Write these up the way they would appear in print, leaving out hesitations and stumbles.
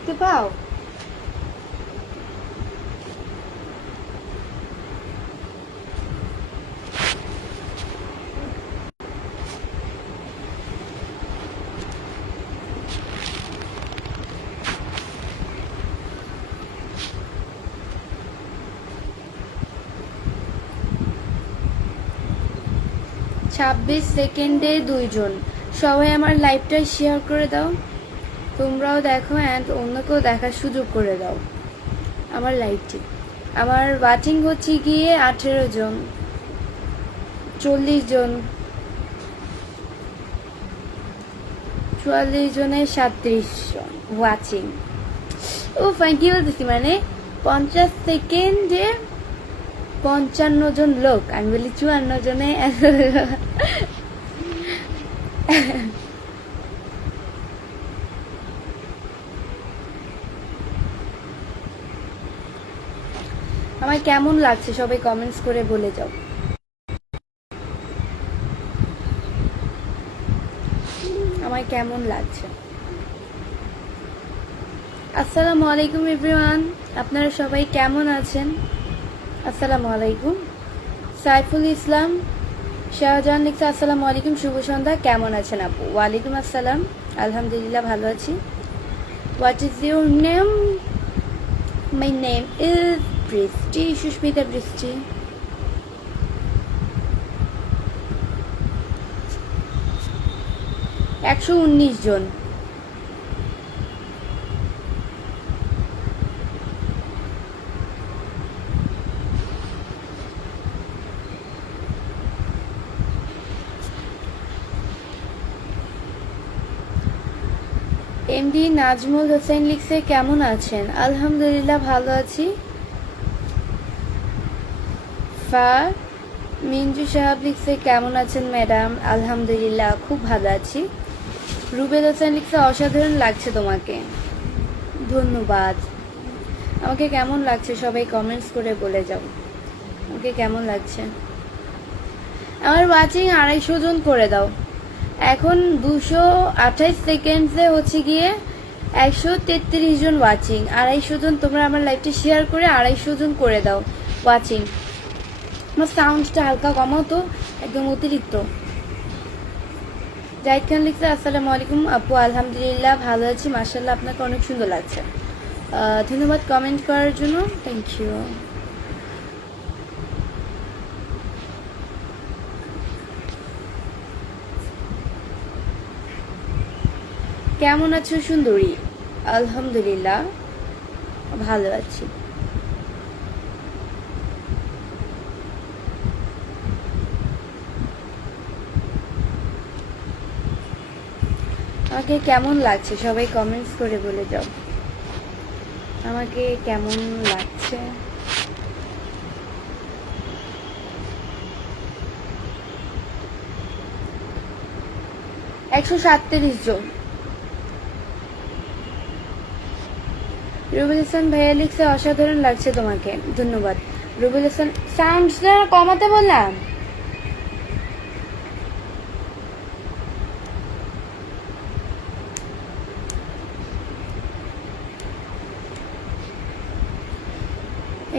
দেখতে পাও? ছাব্বিশ সেকেন্ডে 2 জন। সবাই আমার লাইভটা শেয়ার করে দাও, তোমরাও দেখো অ্যান্ড অন্যকেও দেখার সুযোগ করে দাও আমার লাইভটি। আমার ওয়াচিং হচ্ছে গিয়ে 18 জন, 40 জন, 44 জনের 37 জন ওয়াচিং। ও ফাইন, কি বলতেছি মানে 50 সেকেন্ডে 55 জন লোক, আমি বলি 54 জনে। আমার কেমন লাগছে সবাই কমেন্টস করে বলে যাও। আমার কেমন লাগছে। আসসালামু আলাইকুম এভরিওয়ান, আপনারা সবাই কেমন আছেন? আসসালামু আলাইকুম। সাইফুল ইসলাম শাহজাহান লিখছে আসসালামু আলাইকুম, শুভ সন্ধ্যা, কেমন আছেন আপু? ওয়ালাইকুম আসসালাম, আলহামদুলিল্লাহ ভালো আছি। What is your name? My name is বৃষ্টি, সুস্মিতা বৃষ্টি। একশো 19 জন। এমডি নাজমুল হোসেন লিখছে কেমন আছেন? আলহামদুলিল্লাহ ভালো আছি। ফা মিঞ্জু সাহাব লিখছে কেমন আছেন ম্যাডাম? আলহামদুলিল্লাহ খুব ভালো আছি। রুবেল হোসেন লিখছে অসাধারণ লাগছে তোমাকে, ধন্যবাদ। আমাকে কেমন লাগছে সবাই কমেন্টস করে বলে যাও, আমাকে কেমন লাগছে। আমার ওয়াচিং 250 জন করে দাও। এখন 228 সেকেন্ডসে হচ্ছে গিয়ে 133 জন ওয়াচিং। 250 জন তোমরা আমার লাইভটি শেয়ার করে 250 জন করে দাও ওয়াচিং। আমার সাউন্ডটা হালকা কমাও তো, একদম অতিরিক্ত। জাহিদ খান লিখছে আসসালামু আলাইকুম আপু, আলহামদুলিল্লাহ ভালো আছি, মাশাআল্লাহ আপনাকে অনেক সুন্দর লাগছে। ধন্যবাদ কমেন্ট করার জন্য, থ্যাংক ইউ। কেমন আছো সুন্দরী? আলহামদুলিল্লাহ ভালো আছি। আমাকে কেমন লাগছে সবাই কমেন্টস করে বলে যাও, আমাকে কেমন লাগছে। একশো 37 জন। রুবেল হাসান ভাইয়া লিখছে অসাধারণ লাগছে তোমাকে, ধন্যবাদ। রুবেল হাসান সাউন্ডটা কমাতে বললাম।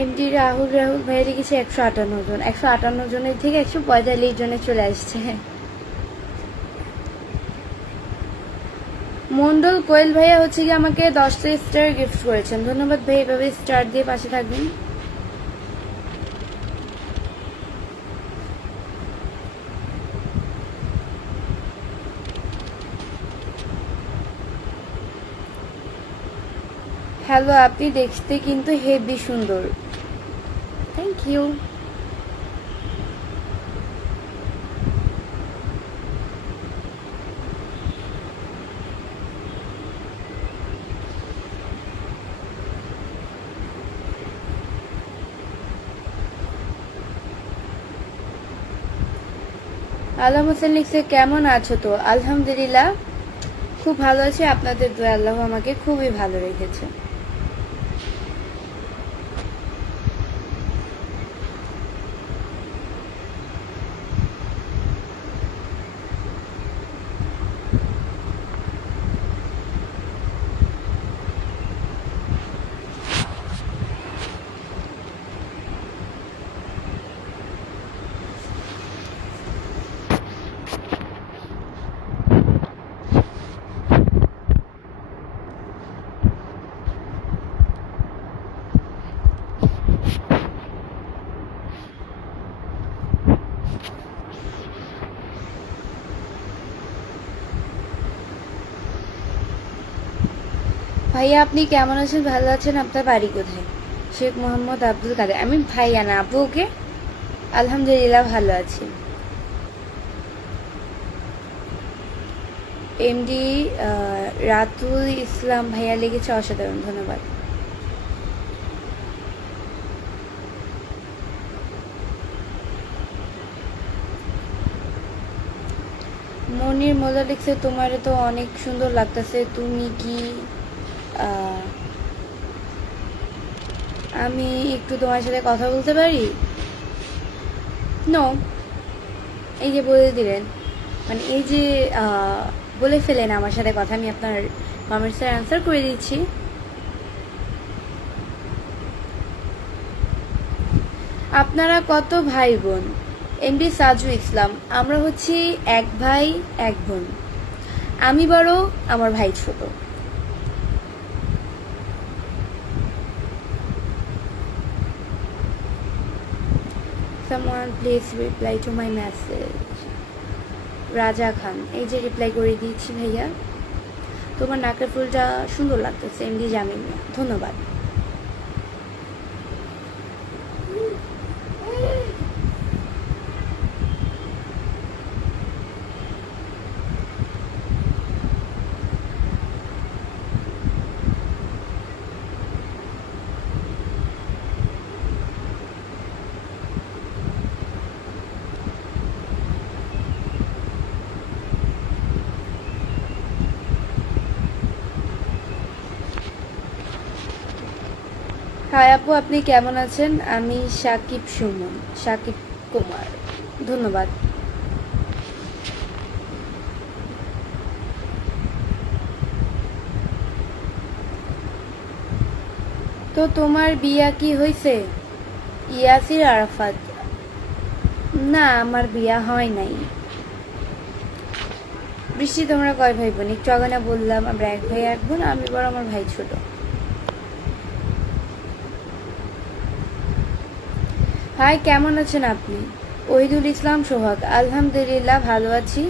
এমডি রাহুল ভাইয়া লিখেছে 158 জন। 158 জনের থেকে 145 জনে চলে আসছে। মন্ডল কোয়েল ভাইয়া হচ্ছে কি আমাকে 10টা স্টার গিফট করেছেন, ধন্যবাদ ভাই, এভাবে স্টার দিয়ে পাশে থাকবেন। হ্যালো, আপনি দেখতে কিন্তু হেভি সুন্দর, থ্যাংক ইউ। আলম হোসেন লিখছে কেমন আছো? তো আলহামদুলিল্লাহ খুব ভালো আছি, আপনাদের দোয়া আল্লাহ আমাকে খুবই ভালো রেখেছে। ভাইয়া আপনি কেমন আছেন? ভালো আছেন? আপনার বাড়ি কোথায়? শেখ মোহাম্মদ আব্দুল কাদের। আমি ভাইয়া না আপু। ওকে, আলহামদুলিল্লাহ ভালো আছি। এমডি রাতুল ইসলাম ভাইয়া লেগেছে অসাধারণ, ধন্যবাদ। মনির মোল্লা লিখছে তোমারে তো অনেক সুন্দর লাগতেছে, তুমি কি আমি একটু তোমার সাথে কথা বলতে পারি? নো, এই যে বলে দিলেন, মানে এই যে বলে ফেলেন আমার সাথে কথা, আমি আপনার কমেন্টসের অ্যান্সার করে দিচ্ছি। আপনারা কত ভাই বোন? এমডি সাজু ইসলাম, আমরা হচ্ছি এক ভাই এক বোন। আমি বড়, আমার ভাই ছোট। Someone please reply to my message. রাজা খান, এই যে রিপ্লাই করে দিয়েছি ভাইয়া। তোমার নাকের ফুলটা সুন্দর লাগতেছে এমডি জামিল, ধন্যবাদ। হাই আপু, আপনি কেমন আছেন? আমি সাকিব সুমন, সাকিব কুমার, ধন্যবাদ। তো তোমার বিয়া কি হয়েছে? ইয়াসির আরাফাত, না আমার বিয়া হয় নাই। বৃষ্টি, তোমরা কয় ভাই বোন? একটু আগে না বললাম আমরা এক ভাই এক বোন, আমি বড়, আমার ভাই ছোট। হাই, কেমন আছেন আপনি? ওহিদুল ইসলাম সোহাগ, আলহামদুলিল্লাহ ভালো আছি।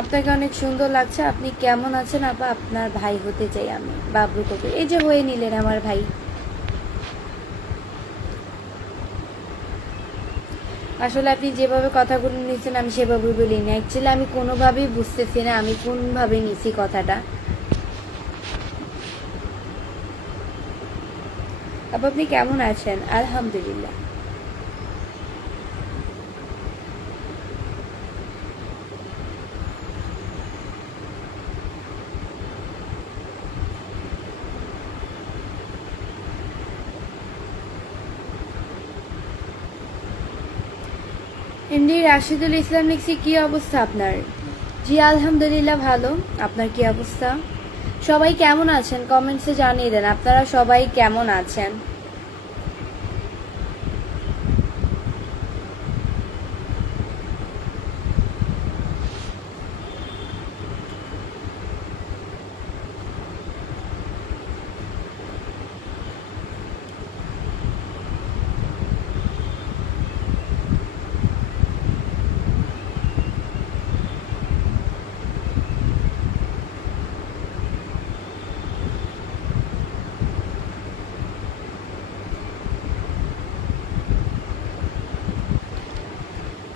আপনাকে অনেক সুন্দর লাগছে, আপনি কেমন আছেন আপা? আপনার ভাই হতে চাই আমি, বাবলু কবির। এই যে হয়ে নিলেন আমার ভাই। আসলে আপনি যেভাবে কথাগুলো নিচ্ছেন আমি সেভাবে বলিনি, অ্যাকচুয়ালি আমি কোনোভাবেই বুঝতেছি না আমি কোনভাবে নিছি কথাটা। আপনি কেমন আছেন? আলহামদুলিল্লাহ। এমডি রাশিদুল ইসলাম লিখছি, কি অবস্থা আপনার? জি আলহামদুলিল্লাহ ভালো, আপনার কি অবস্থা? সবাই কেমন আছেন কমেন্টসে জানিয়ে দেন, আপনারা সবাই কেমন আছেন?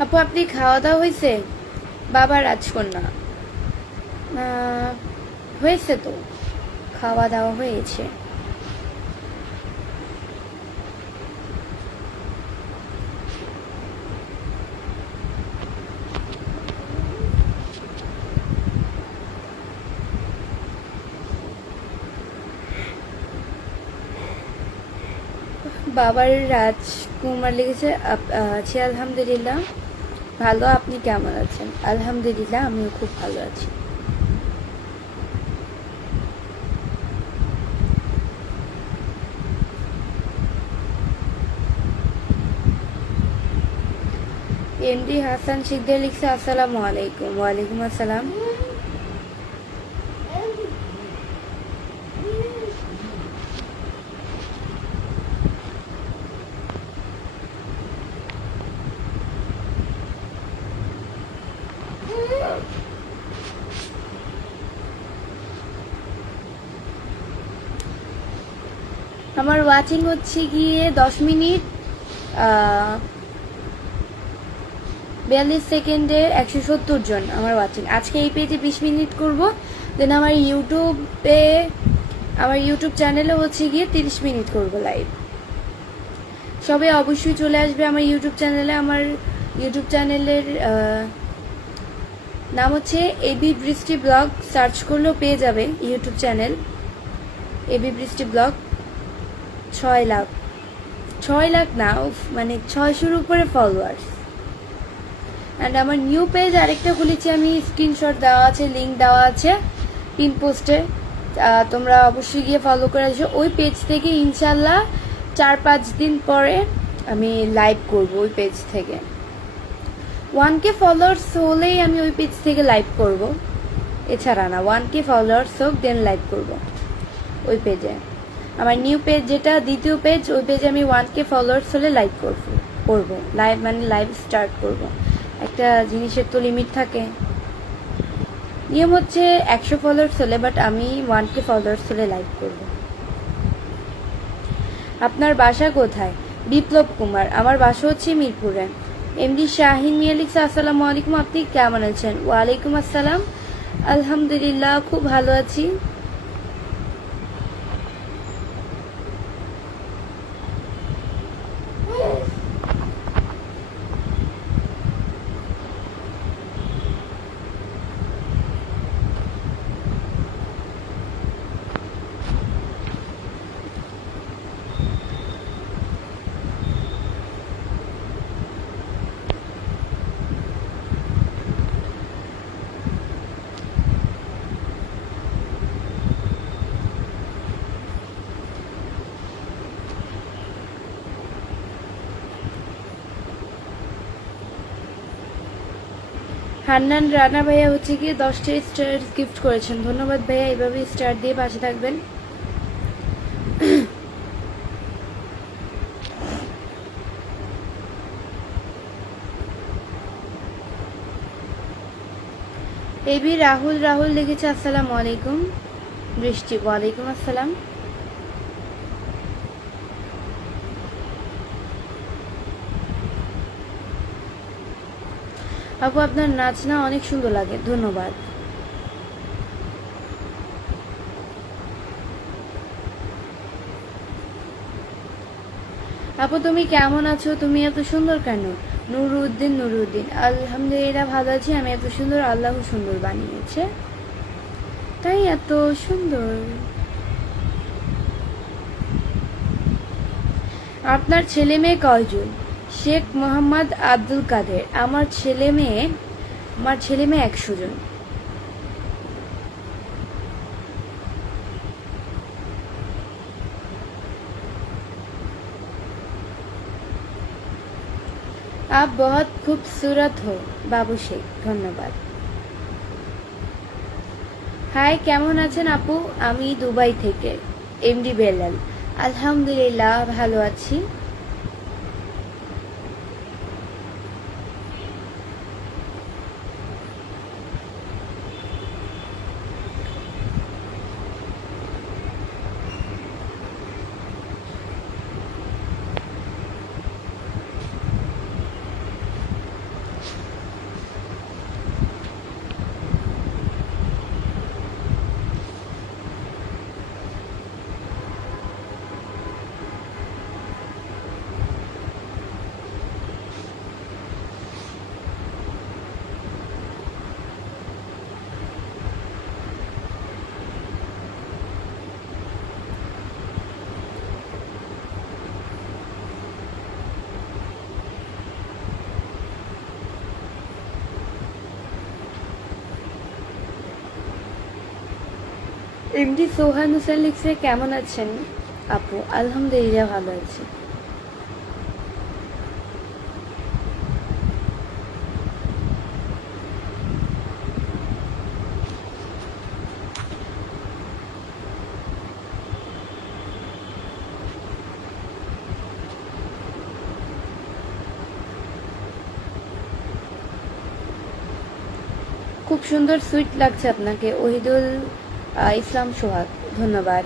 আপু আপনি খাওয়া দাওয়া হয়েছে? বাবা রাজকন্যা, হয়েছে তো, খাওয়া দাওয়া হয়েছে। বাবার রাজকুমার লিখেছে, আছি আলহামদুলিল্লাহ ভালো, আপনি কেমন আছেন? আলহামদুলিল্লাহ আমিও খুব ভালো আছি। এমডি হাসান শিকদার লিখছে, আসসালামু আলাইকুম। ওয়ালাইকুম আসসালাম। আমার ওয়াচিং হচ্ছে গিয়ে 10 মিনিট 42 সেকেন্ডে 170 জন আমার ওয়াচিং। আজকে এই পেজে 20 মিনিট করব, দেন আমার ইউটিউব চ্যানেলে হচ্ছে গিয়ে 30 মিনিট করব লাইভ। সবাই অবশ্যই চলে আসবে আমার ইউটিউব চ্যানেলে। আমার ইউটিউব চ্যানেলের নাম হচ্ছে এবি বৃষ্টি ব্লগ, সার্চ করলেও পেয়ে যাবে ইউটিউব চ্যানেল এবি বৃষ্টি ব্লগ। 6 লাখ না, মানে 600-র উপরে ফলোয়ার্স। অ্যান্ড আমার নিউ পেজ আরেকটা খুলেছি আমি, স্ক্রিনশট দেওয়া আছে, লিঙ্ক দেওয়া আছে পিন পোস্টে, তোমরা অবশ্যই গিয়ে ফলো করে আসো। ওই পেজ থেকে ইনশাল্লাহ 4-5 দিন পরে আমি লাইভ করব ওই পেজ থেকে। 1K ফলোয়ার্স হলেই আমি ওই পেজ থেকে লাইভ করব, এছাড়া না। 1K ফলোয়ার্স হোক দেন লাইভ করব ওই পেজে। আমার নিউ পেজ যেটা দ্বিতীয় পেজ, ওই পেজে আমি 1K ফলোয়ার্স হলে লাইভ করব লাইভ, মানে লাইভ স্টার্ট করব। একটা জিনিসের তো লিমিট থাকে, নিয়ম হচ্ছে 100 ফলোয়ার্স হলে, বাট আমি 1K ফলোয়ার্স হলে লাইভ করব। আপনার বাসা কোথায়? বিপ্লব কুমার। আমার বাসা হচ্ছে মিরপুরে। এমডি শাহিন মিয়া লিখছে, আসসালামু আলাইকুম, আপনি কেমন আছেন? ওয়ালাইকুম আসসালাম, আলহামদুলিল্লাহ খুব ভালো আছি। হান্নান রানা ভাইয়া হচ্ছে গিয়ে 10টা স্টার গিফট করেছেন, ধন্যবাদ ভাইয়া। এইভাবে স্টার দিয়ে পাশে থাকবেন। এবি রাহুল লিখেছে, আসসালামু আলাইকুম বৃষ্টি। ওয়ালাইকুম আসসালাম। আপু আপনার নাচ না অনেক সুন্দর লাগে, ধন্যবাদ। আপু তুমি কেমন আছো? তুমি এত সুন্দর কেন? নুরুদ্দিন। আলহামদুলিল্লাহ ভালো আছি। আমি এত সুন্দর, আল্লাহ সুন্দর বানিয়েছে, তাই এত সুন্দর। আপনার ছেলে মেয়ে কয়জন? শেখ মোহাম্মদ আব্দুল কাদের। আমার ছেলে মেয়ে 100 জন। आप बहुत खूबसूरत हो বাবু শেখ, ধন্যবাদ। হাই, কেমন আছেন আপু? আমি দুবাই থেকে, এমডি বেলাল। আলহামদুলিল্লাহ ভালো আছি। এমডি সোহান হোসেন লিখছে, কেমন আছেন আপু? আলহামদুলিল্লাহ ভালো আছি। খুব সুন্দর সুইট লাগছে আপনাকে, ওহিদুল ইসলাম সোহাগ, ধন্যবাদ।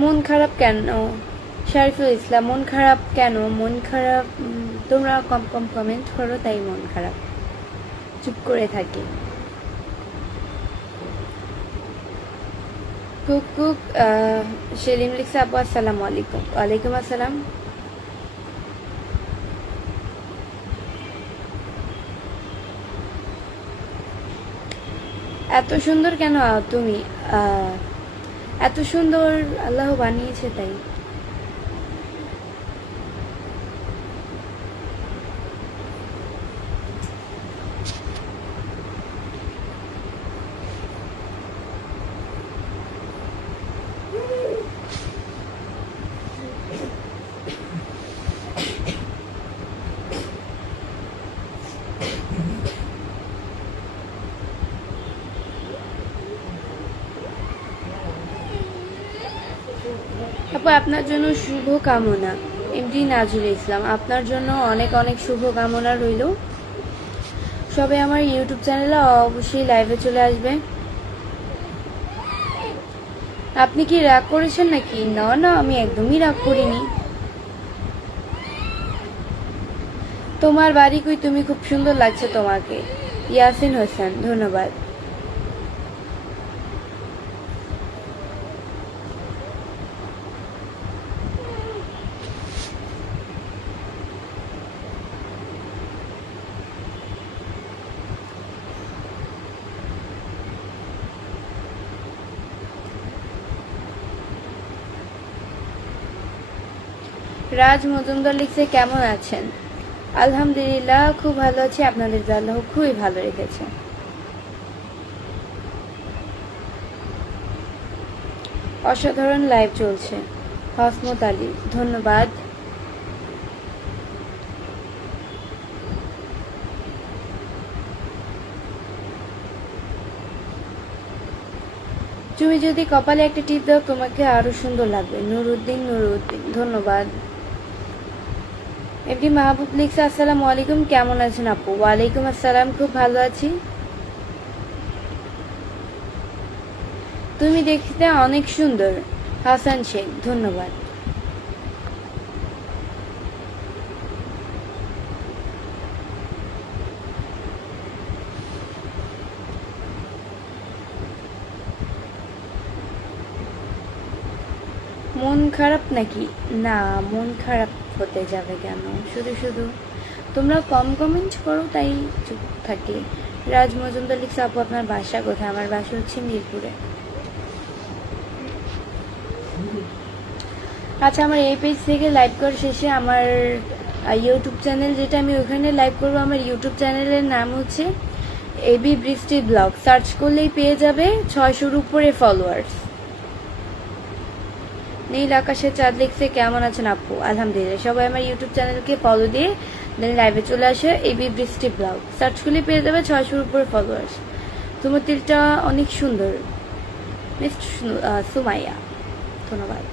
মন খারাপ কেন? শারিফুল ইসলাম, মন খারাপ কেন? মন খারাপ তোমরা কম কম কমেন্ট করো তাই মন খারাপ, চুপ করে থাকি। কুক কুক সেলিম লিখছে আপু আসসালামু আলাইকুম। ওয়ালাইকুম আসসালাম। এত সুন্দর কেন তুমি? এত সুন্দর আল্লাহ বানিয়েছে তাই। আপু আপনার জন্য শুভ কামনা। এমডি নাজুল ইসলাম, আপনার জন্য অনেক অনেক শুভ কামনা রইল। সবাই আমার ইউটিউব চ্যানেলে অবশ্যই লাইভে চলে আসবে। আপনি কি রাগ করেছেন নাকি? না না, আমি একদমই রাগ করিনি। তোমার বাড়ি কই? তুমি খুব সুন্দর লাগছে তোমাকে। ইয়াসিন হোসেন, ধন্যবাদ। রাজ মজুমদার লিখছে কেমন আছেন? আলহামদুলিল্লাহ খুব ভালো আছি, আপনাদের আল্লাহ খুবই ভালো রেখেছে। অসাধারণ লাইভ চলছে। হসমত আলী, ধন্যবাদ। তুমি যদি কপালে একটা টিপ দাও তোমাকে আরো সুন্দর লাগবে। নুরুদ্দিন, ধন্যবাদ। এমডি মাহবুব লিখছে আসসালামু আলাইকুম, কেমন আছেন আপু? ওয়ালাইকুম আসসালাম, খুব ভালো আছি। তুমি দেখতে অনেক সুন্দর। হাসান শেখ, ধন্যবাদ। মন খারাপ নাকি? না, মন খারাপ হতে যাবে কেন? শুধু শুধু তোমরা কম কমেন্ট করো তাই চুপ থাকি। রাজ মজুমদার লিখছে আপু আপনার বাসা কোথায়? আমার বাসা হচ্ছে মিরপুরে। আচ্ছা, আমার এই পেজ থেকে লাইভ করা শেষে আমার ইউটিউব চ্যানেল, যেটা আমি ওখানে লাইভ করবো, আমার ইউটিউব চ্যানেলের নাম হচ্ছে এবি বৃষ্টি ব্লগ। সার্চ করলেই পেয়ে যাবে। 600-র উপরে ফলোয়ার্স। নীল আকাশে চাঁদ লিখছে কেমন আছেন আপু? আলহামদুলিল্লাহ। সবাই আমার ইউটিউব চ্যানেলকে ফলো দিয়ে দেন লাইভে চলে আসে। এবি বৃষ্টি ব্লগ সার্চ করলে পেয়ে যাবে 600-র উপরে ফলোয়ার্স। তোমার তিলটা অনেক সুন্দর মিস সুমাইয়া, ধন্যবাদ।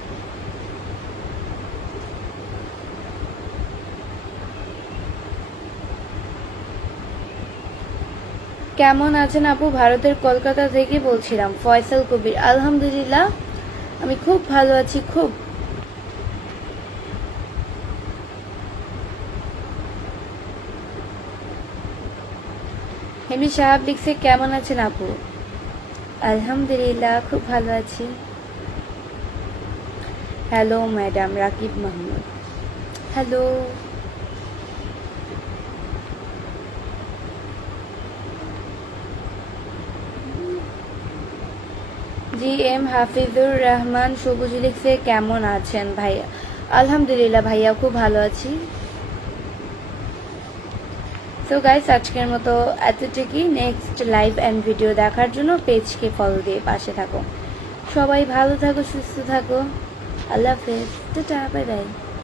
কেমন আছেন আপু? ভারতের কলকাতা থেকে বলছিলাম। ফয়সাল কবির, আলহামদুলিল্লাহ আমি খুব ভালো আছি। খুব হেমি সাহাব লিখছে কেমন আছেন আপু? আলহামদুলিল্লাহ খুব ভালো আছি। Hello madam. Rakib Mahmud, hello. G M Hafizur Rahman Sabuj লিখছে কেমন আছেন ভাইয়া? আলহামদুলিল্লাহ ভাইয়া খুব ভালো আছি। সো গাইস, আজকের মতো এতটুকুই। নেক্সট লাইভ অ্যান্ড ভিডিও দেখার জন্য পেজকে ফলো দিয়ে পাশে থাকো। সবাই ভালো থাকো, সুস্থ থাকো। আল্লাহ হাফেজ, টাটা, বাই বাই।